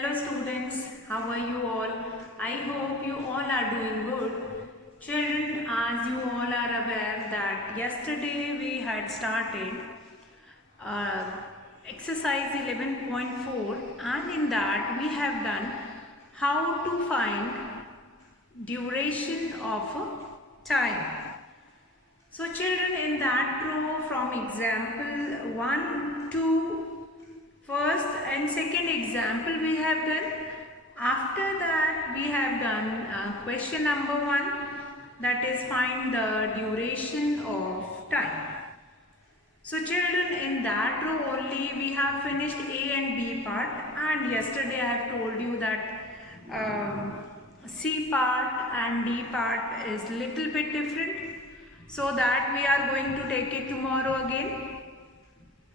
Hello students, how are you all? I hope you all are doing good. Children, as you all are aware that yesterday we had started uh, exercise 11.4 and in that we have done how to find duration of time. So children, in that row from example 1 to first and second example we have done. After that we have done question number 1, that is find the duration of time. So children, in that row only we have finished A and B part, and yesterday I have told you that C part and D part is little bit different, so that we are going to take it tomorrow again.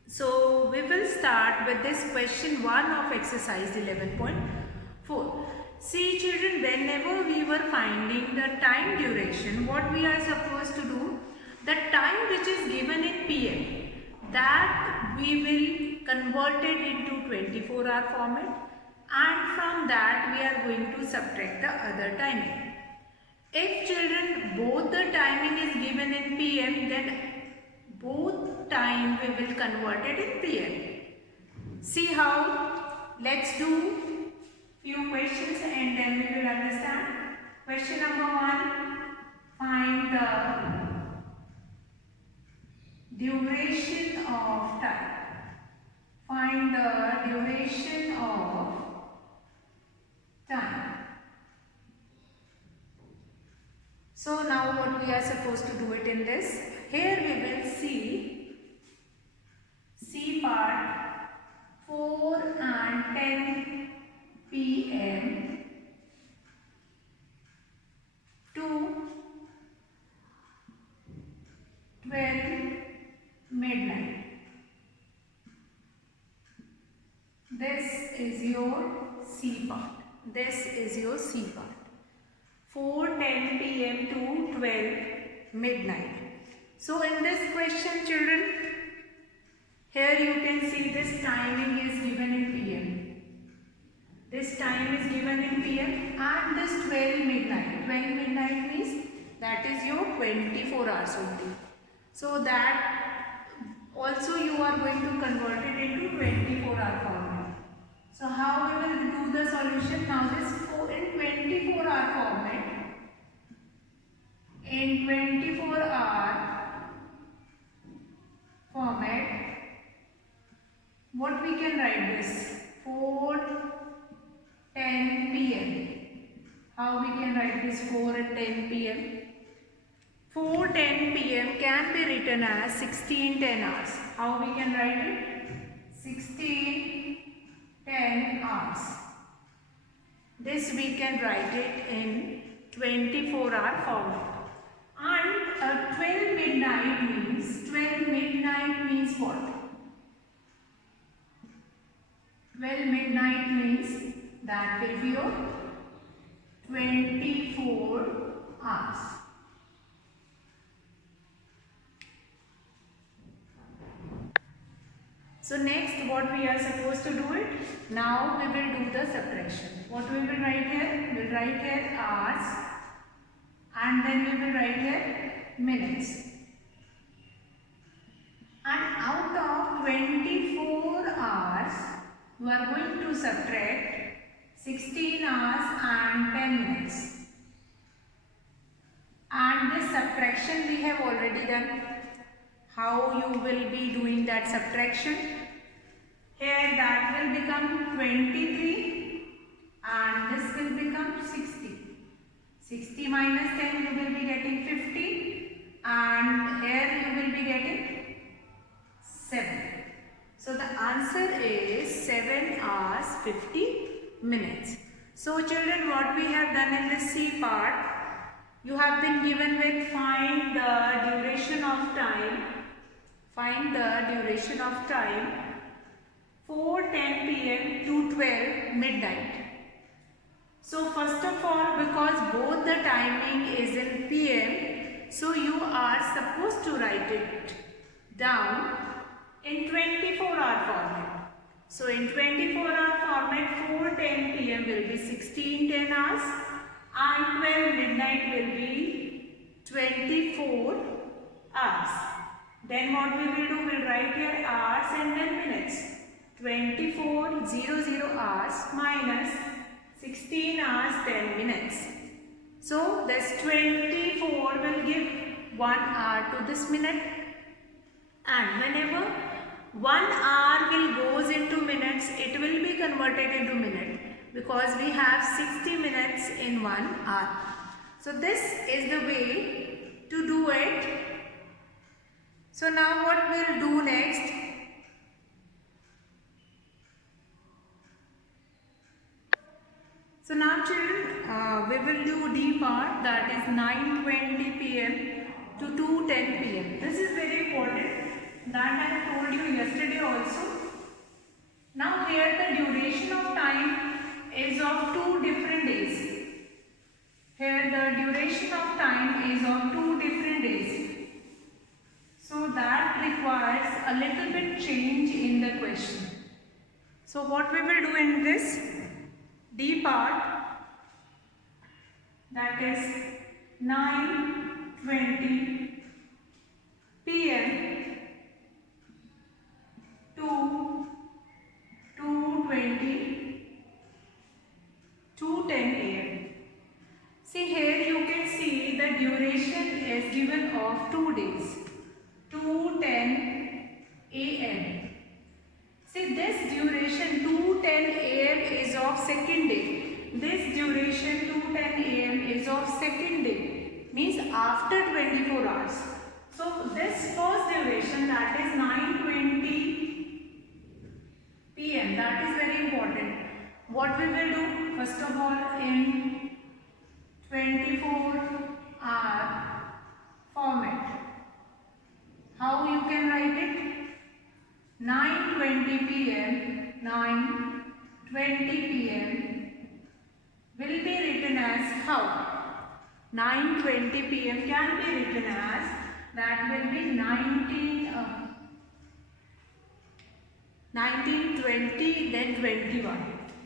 So we will start with this question 1 of exercise 11.4. See children, whenever we were finding the time duration, what we are supposed to do, the time which is given in PM, that we will convert it into 24-hour format, and from that we are going to subtract the other timing. If children both the timing is given in PM, then both time we will convert it in PM. See how? Let's do few questions and then we will understand. Question number 1, find the duration of time. Find the duration of time. So now what we are supposed to do it in this? Here we will see C part 4 and 10 PM to 12 midnight. This is your C part. This is your C part. 4:10 PM to 12 midnight. So in this question children, here you can see this timing is given in PM. This time is given in PM and this 12 midnight. 12 midnight means that is your 24 hours only. So that also you are going to convert it into 24-hour format. So how we will do the solution? Now this in 24-hour format. In 24-hour format, what we can write this? 4:10 PM. How we can write this 4 and 10 PM? 4:10 PM can be written as 16:10 hours. How we can write it? 16:10 hours. This we can write it in 24-hour format. And 12 midnight means what? 12 midnight means that will be your 24 hours. So next what we are supposed to do it? Now we will do the subtraction. What we will write here? We will write here hours and then we will write here minutes. And out of 24 hours, we are going to subtract 16 hours and 10 minutes. And this subtraction we have already done. How you will be doing that subtraction? Here that will become 23 and this will become 60. 60 minus 10 you will be getting 50 and here you will be getting 7. So the answer is 7 hours 50 minutes. So children, what we have done in the C part, you have been given with find the duration of time. Find the duration of time 4:10 PM to 12 midnight. So first of all, because both the timing is in PM, so you are supposed to write it down in 24-hour format. So in 24-hour format, 4:10 p.m. will be 16:10 hours and 12 midnight will be 24 hours. Then what we will do, we will write here hours and then minutes. 24:00 hours minus 16 hours 10 minutes. So this 24 will give 1 hour to this minute, and whenever 1 hour will goes into minutes, it will be converted into minute because we have 60 minutes in 1 hour. So this is the way to do it. So now what we will do next? So now children, we will do D part, that is 9:20 p.m. to 2:10 p.m. This is very important, that I have told you yesterday also. Now here the duration of time is of 2 different days. Here the duration of time is of 2 different days. So that requires a little bit change in the question. So what we will do in this D part, that is 9:20 p.m. to 2:10 a.m. See here you can see the duration is given of 2 days. 2:10 a.m. See this duration 2:10 a.m. is of second day. This duration 2:10 a.m. is of second day, means after 24 hours. So this first duration, that is 9:20 p.m. that is very important. What we will do? First of all, in 24-hour format, how you can write it? 9:20 p.m. 9:20 p.m. will be written as how? 9:20 p.m. can be written as, that will be 19:20 then 21.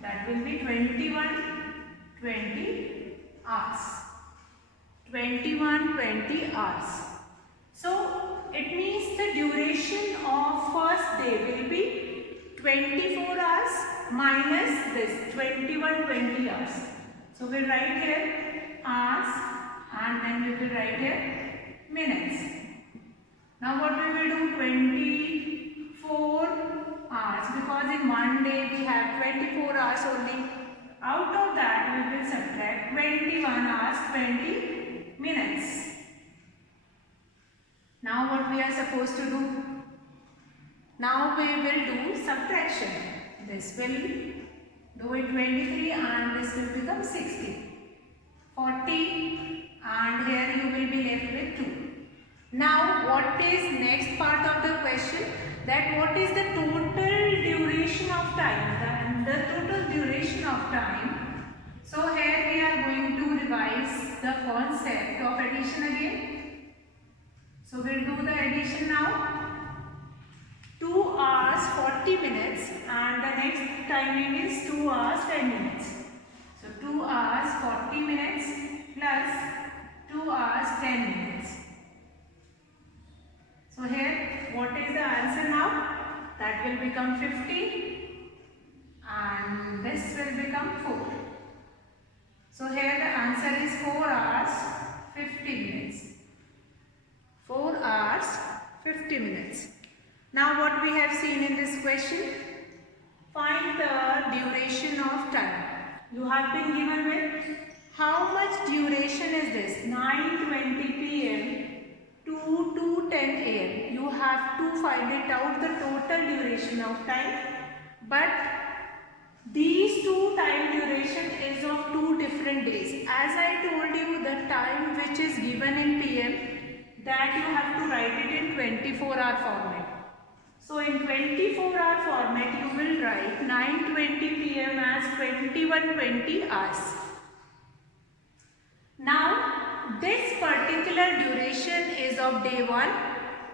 That will be 21:20 hours. 21:20 hours. So it means the duration of first day will be 24 hours minus this 21:20 hours. So we will write here hours and then we will write here minutes. Now what we will do? 24 hours, because in one day we have 24 hours only. Out of that we will subtract 21 hours 20 minutes. Now what we are supposed to do? Now we will do subtraction. This will do it 23 and this will become 60. 40 and here you will be left with 2. Now what is next part of the question? That what is the total duration of time? The total duration of time. So here we are going to revise the concept of addition again. So we will do the addition now. 2 hours 40 minutes and the next timing is 2 hours 10 minutes. So 2 hours 40 minutes plus 2 hours 10 minutes. So here what is the answer now? That will become 50 and this will become 4. So here the answer is 4 hours 50 minutes. 4 hours 50 minutes. Now what we have seen in this question? Find the duration of time. You have been given with how much duration is this? 9:20 p.m. to 2:10 a.m. You have to find it out, the total duration of time. But these two time duration is of 2 different days. As I told you, the time which is given in PM, that you have to write it in 24-hour format. So in 24-hour format, you will write 9:20 p.m. as 21:20 hours. Now, this particular duration is of day 1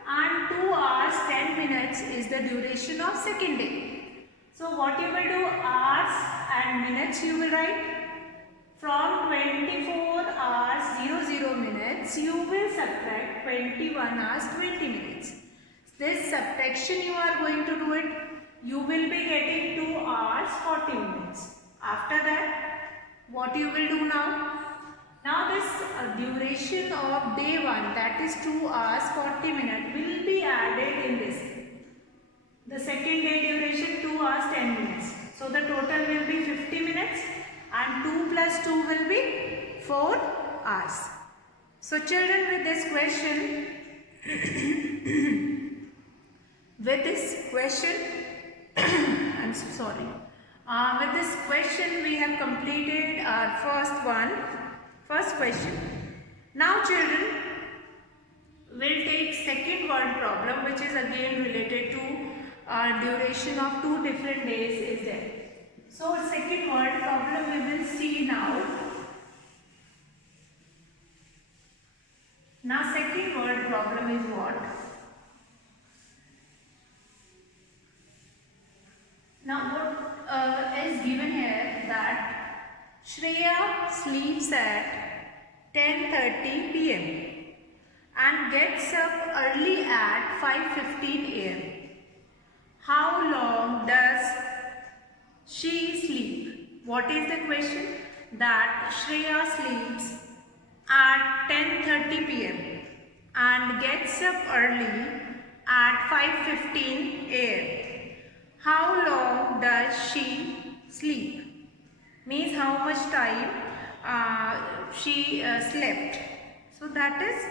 and 2 hours 10 minutes is the duration of second day. So what you will do, hours and minutes you will write. From 24 hours 00 minutes, you will subtract 21 hours 20 minutes. This subtraction you are going to do it. You will be getting 2 hours 40 minutes. After that, what you will do now? Now this duration of day 1, that is 2 hours 40 minutes, will be added in this. The second day duration 2 hours 10 minutes. So the total will be 50 minutes and 2 plus 2 will be 4 hours. So children, with this question, I'm so sorry. With this question we have completed our first question. Now children, we'll take second word problem, which is again related to duration of 2 different days is there. So second word problem we will see now. Now second word problem is what? Now what is given here that Shreya sleeps at 10:30 p.m. and gets up early at 5:15 a.m. How long does she sleep? What is the question? That Shreya sleeps at 10:30 p.m. and gets up early at 5:15 a.m. How long does she sleep? Means how much time she slept. So that is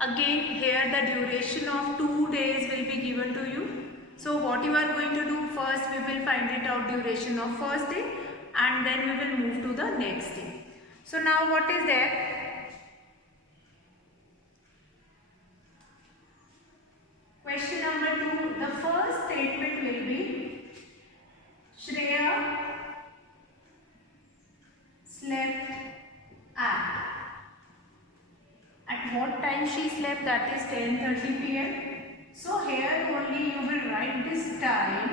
again here the duration of 2 days will be given to you. So what you are going to do, first we will find it out duration of first day and then we will move to the next day. So now what is there? Question number 2, the first statement will be Shreya slept at what time she slept, that is 10:30 p.m. So here only you will write this time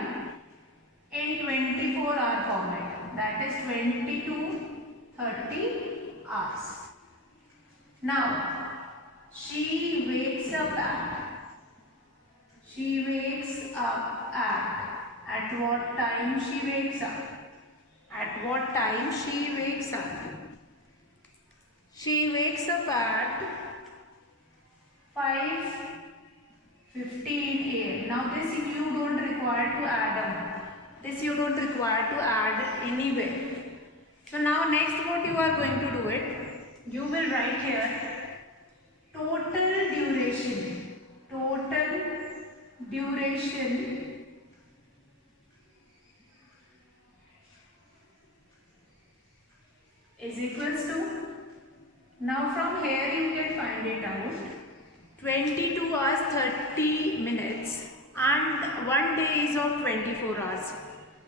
in 24-hour format, that is 20 to 30 hours. Now she wakes up at what time she wakes up? At what time she wakes up? She wakes up at 5:15 a.m. Now this you don't require to add on. This you don't require to add anywhere. So now next what you are going to do it? You will write here total duration. Total duration is equals to, now from here you can find it out, 22 hours 30 minutes and 1 day is of 24 hours.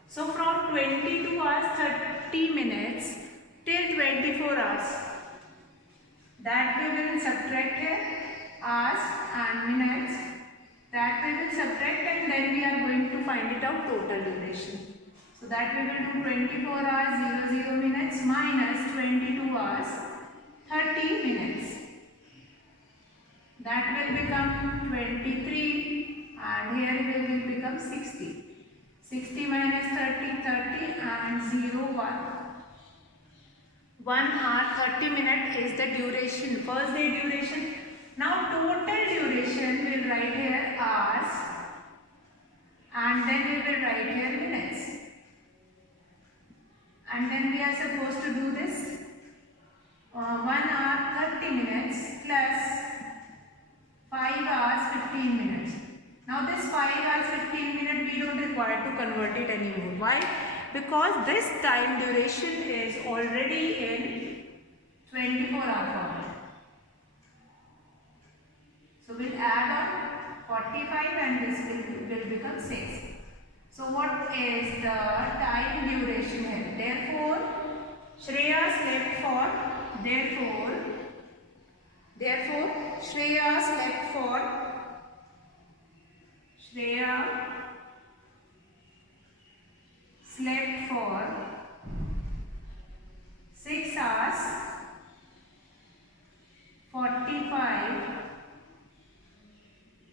So from 22 hours 30 minutes till 24 hours, that we will subtract here hours and minutes, that we will subtract and then we are going to find it out total duration. So that we will do 24 hours 00 minutes minus 22 hours 30 minutes. That will become 23 and here it will become 60. 60 minus 30, 30 and 0, 1. 1 hour 30 minutes is the duration, first day duration. Now total duration we will write here hours and then we will write here minutes. And then we are supposed to do this 1 hour 30 minutes plus 5 hours 15 minutes. Now this 5 hours 15 minutes we don't require to convert it anymore. Why? Because this time duration is already in 24-hour format. So we'll add on 45 and this will become 6. So what is the time duration here? Therefore, Shreya slept for, therefore Shreya slept for 6 hours 45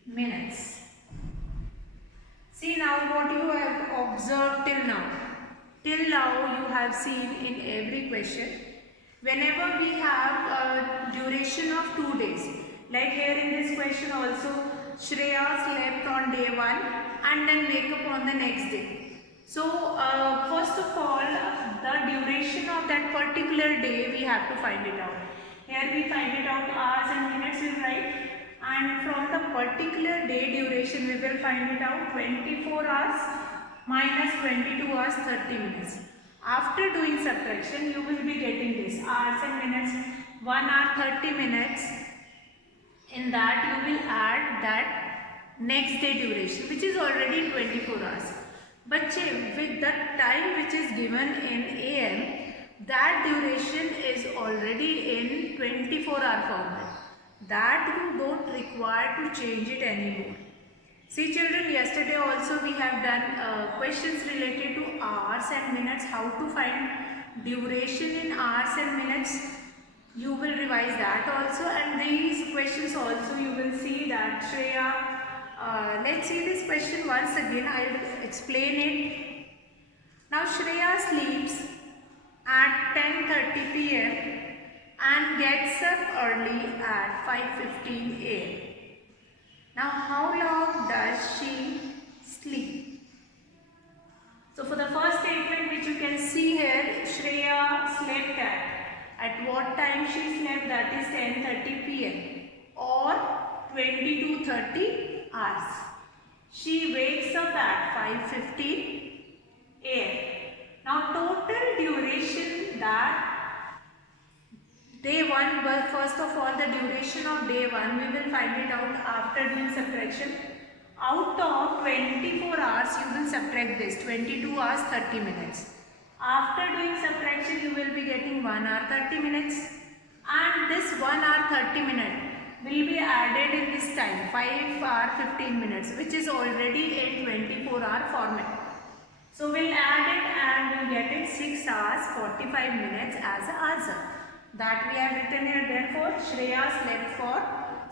minutes. See now what you have observed till now. Till now you have seen in every question, whenever we have a duration of 2 days, like here in this question also, Shreya slept on day 1 and then wake up on the next day. So first of all, the duration of that particular day we have to find it out. Here we find it out hours and minutes, you write. And from the particular day duration we will find it out 24 hours minus 22 hours 30 minutes. After doing subtraction you will be getting this hours and minutes, 1 hour 30 minutes. In that you will add that next day duration which is already 24 hours. But with the time which is given in AM, that duration is already in 24-hour format. That you don't require to change it anymore. See children, yesterday also we have done questions related to hours and minutes, how to find duration in hours and minutes. You will revise that also, and these questions also you will see that Shreya, let's see this question once again, I will explain it. Now Shreya sleeps at 10:30 p.m. and gets up early at 5:15 a.m. Now how long does she sleep? So for the first statement which you can see here, Shreya slept at what time she slept, that is 10:30 p.m. or 20 to 30 hours. She wakes up at 5:15 a.m. Now total duration that day 1, but first of all the duration of day 1 we will find it out after doing subtraction. Out of 24 hours you will subtract this 22 hours 30 minutes. After doing subtraction you will be getting 1 hour 30 minutes, and this 1 hour 30 minutes will be added in this time 5 hour 15 minutes which is already in 24-hour format. So we'll add it and we'll get it 6 hours 45 minutes as an answer. That we have written here. Therefore Shreya slept for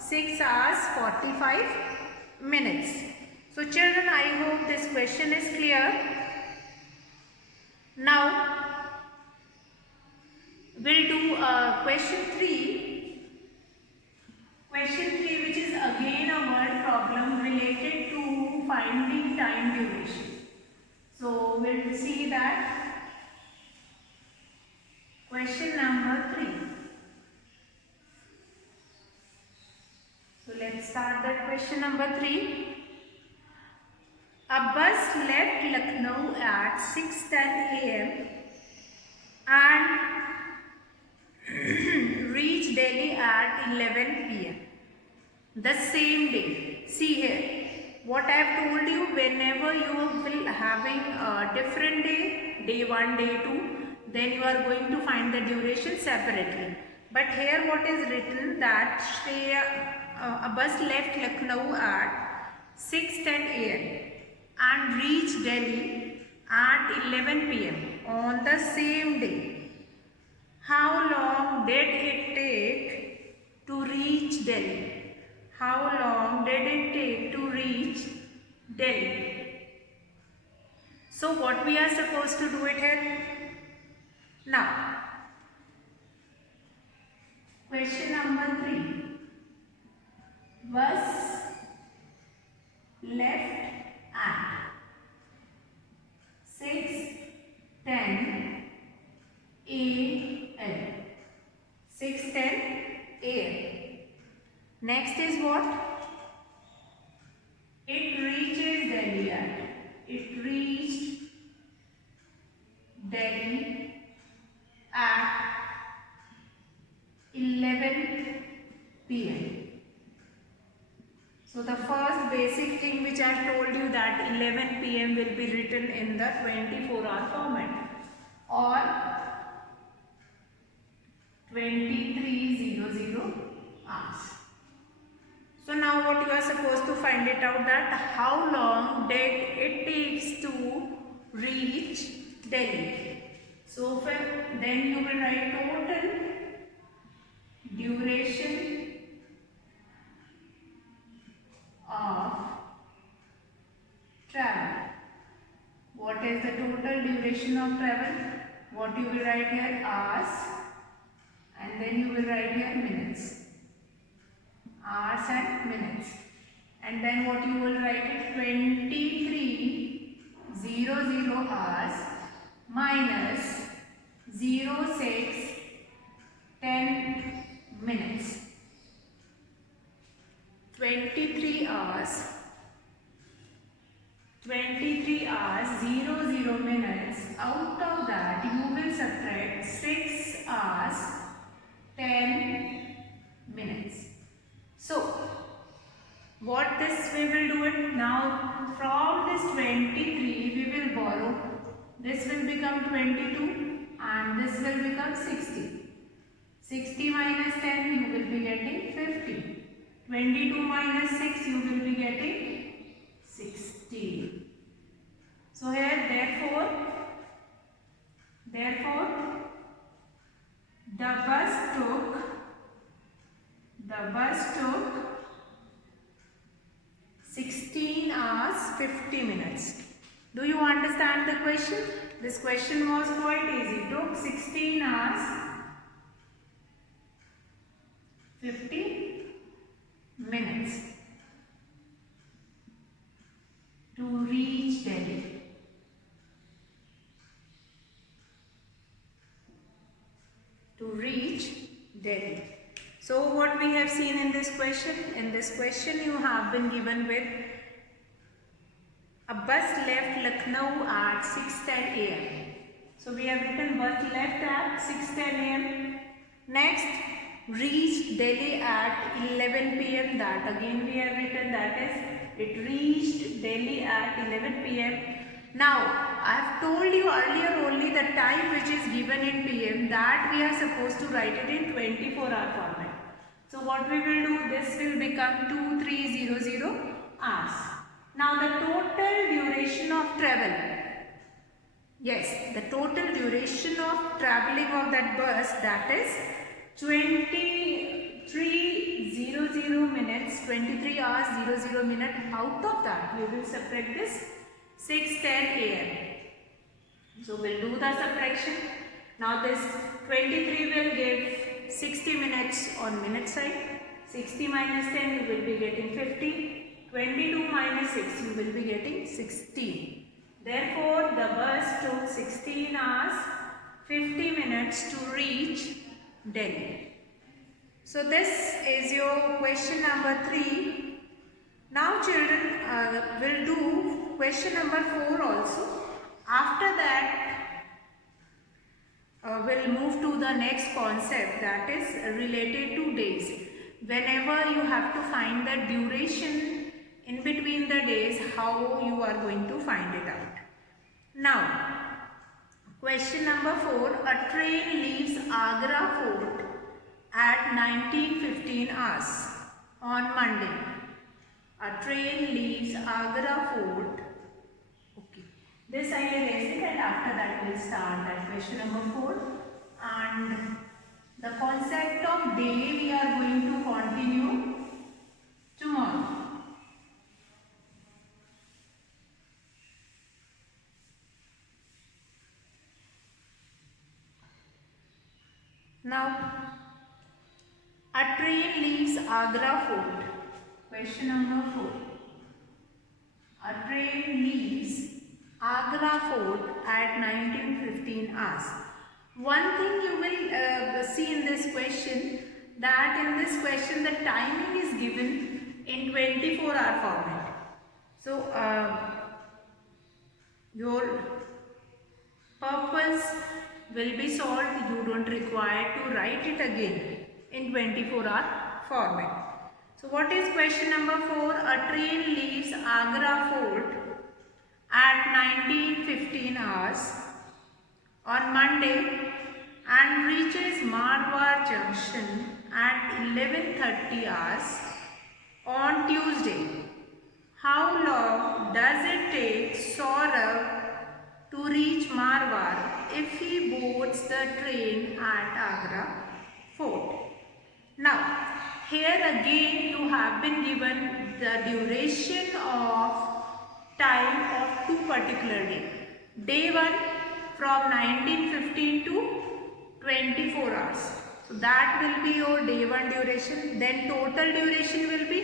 6 hours 45 minutes. So children, I hope this question is clear. Now we'll do question 3. Question 3, which is again a word problem related to finding time duration. So we'll see that question number 3. So let's start that question number 3. A bus left Lucknow at 6:10 a.m. and reached Delhi at 11 p.m. the same day. See here, what I have told you, whenever you will having a different day, day 1, day 2, then you are going to find the duration separately. But here what is written that a bus left Lucknow at 6:10 a.m. and reached Delhi at 11 p.m. on the same day. How long did it take to reach Delhi? How long did it take to reach Delhi? So what we are supposed to do it here? Now, question number 3. Bus left at 6:10 a.m. 6:10 a.m. Next is what? It reaches Delhi at. It reached Delhi at 11 p.m. So the first basic thing which I told you, that 11 p.m. will be written in the 24-hour format or 23:00 hours. So now what you are supposed to find it out, that how long did it takes to reach Delhi. So then you will write total duration of travel. What is the total duration of travel? What you will write here? Hours, and then you will write here minutes. Hours and minutes. And then what you will write it? 2300 hours minus 0610 minutes. 23 hours 00 minutes. Out of that you will subtract 6 hours 10 minutes. So what this we will do it now, from this 23 we will borrow, this will become 22 and this will become 60. 60 minus 10 you will be getting 50. 22 minus 6 you will be getting 60. So here therefore the bus took 16 hours 50 minutes. Do you understand the question? This question was quite easy. It took 16 hours 50 minutes to reach Delhi. So what we have seen in this question? In this question you have been given with a bus left Lucknow at 6:10 am. So we have written bus left at 6:10 am. Next, reached Delhi at 11 pm. That again we have written, that is, it reached Delhi at 11 pm. Now, I have told you earlier only the time which is given in pm, that we are supposed to write it in 24-hour format. So what we will do, this will become 2300 hours. Now the total duration of travel. Yes, the total duration of traveling of that bus, that is 2300 minutes, 23 hours 00 minute. Out of that, we will subtract this 6:10 am. So we'll do the subtraction. Now this 23 will give 60 minutes on minute side. 60 minus 10 you will be getting 50. 22 minus 6 you will be getting 16. Therefore the bus took 16 hours 50 minutes to reach Delhi. So this is your question number 3. Now children will do question number 4 also. After that we'll move to the next concept, that is related to days. Whenever you have to find the duration in between the days, how you are going to find it out. Now, question number 4. A train leaves Agra Fort at 19:15 hours on Monday. A train leaves Agra Fort. Okay. This I will erase it, and after that we will start that question number 4. And the concept of day we are going to continue tomorrow. Now, a train leaves Agra Fort. Question number 4. A train leaves Agra Fort at 19:15 hours. One thing you will see in this question, that in this question the timing is given in 24-hour format. So, your purpose will be solved. You don't require to write it again in 24-hour format. So what is question number 4? A train leaves Agra Fort at 19:15 hours on Monday and reaches Marwar Junction at 11:30 hours on Tuesday. How long does it take Saurabh to reach Marwar boards the train at Agra Fort. Now, here again you have been given the duration of time of two particular days. Day 1 from 19:15 to 24 hours. So that will be your day 1 duration. Then total duration will be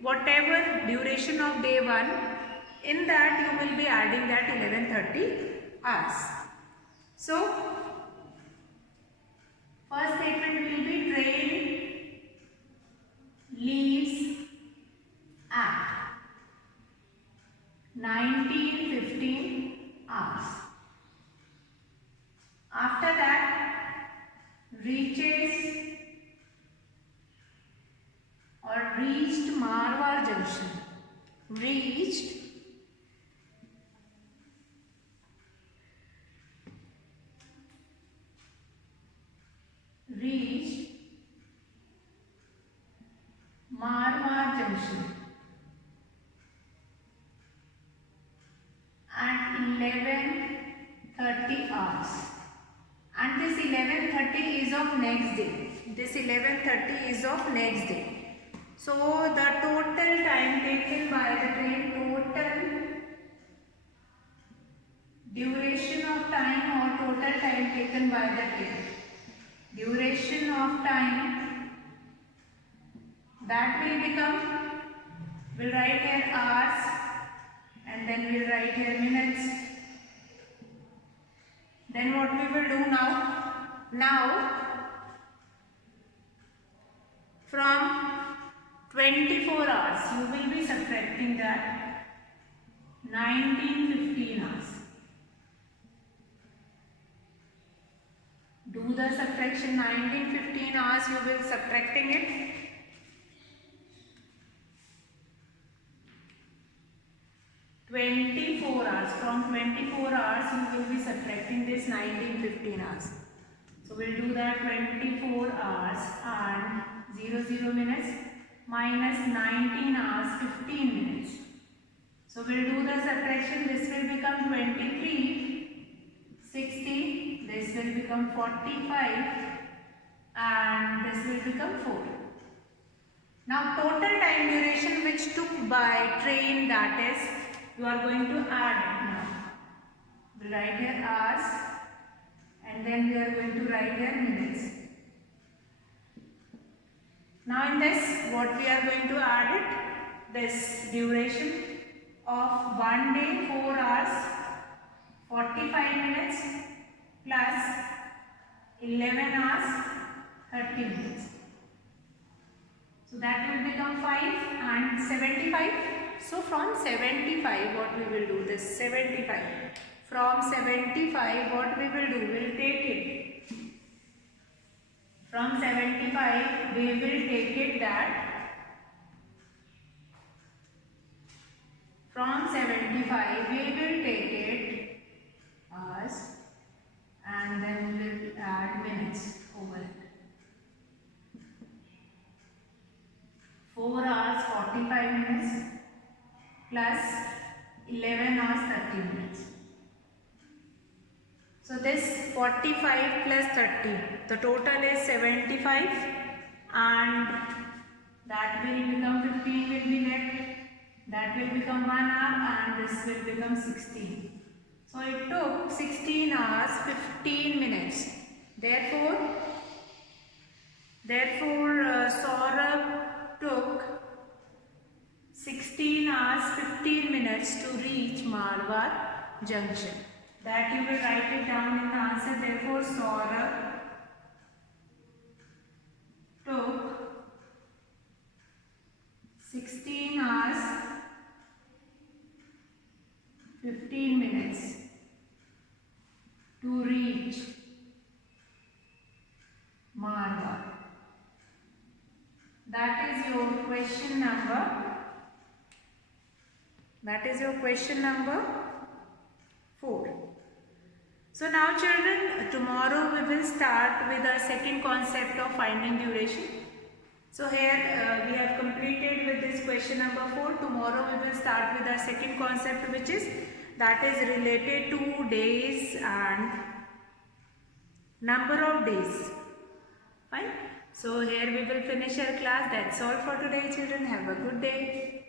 whatever duration of day 1. In that you will be adding that 11:30 hours. So first statement will be train leaves at 19:15 hours. After that, reached Marwar Junction. Reached Marwar Junction at 11:30 hours. And this 11:30 is of next day. This 11:30 is of next day. So the total time taken by the train, total duration of time or total time taken by the train. Duration of time, that will become, we'll write here hours and then we'll write here minutes. Then what we will do now? Now from 24 hours you will be subtracting that 19:15 hours. Do the subtraction. 19:15 hours you will subtracting it. 24 hours. From 24 hours you will be subtracting this 19:15 hours. So we'll do that. 24 hours and 00 minutes minus 19 hours 15 minutes. So we'll do the subtraction. This will become 23, 60, this will become 45 and this will become 4. Now total time duration which took by train, that is, you are going to add it now. We'll write here hours and then we are going to write here minutes. Now in this, what we are going to add it? This duration of 1 day 4 hours 45 minutes plus 11 hours 30 minutes. So that will become 5 and 75. So from 75 what we will do? This 75. From 75 what we will do? We will take it. From 75 we will take it that. From 75 we will take it hours and then we will add minutes over it. 4 hours 45 minutes plus 11 hours 30 minutes. So this 45 plus 30, the total is 75 and that will become 15 will be left. That will become 1 hour and this will become 16. So it took 16 hours 15 minutes. Therefore Saurabh took 16 hours 15 minutes to reach Marwar Junction. That you will write it down in the answer. Therefore Saurabh took 16 hours 15 minutes to reach Marwar. That is your question number. That is your question number 4. So now children, tomorrow we will start with our second concept of finding duration. So here we have completed with this question number 4. Tomorrow we will start with our second concept, which is related to days and number of days. Fine. So here we will finish our class. That's all for today, children. Have a good day.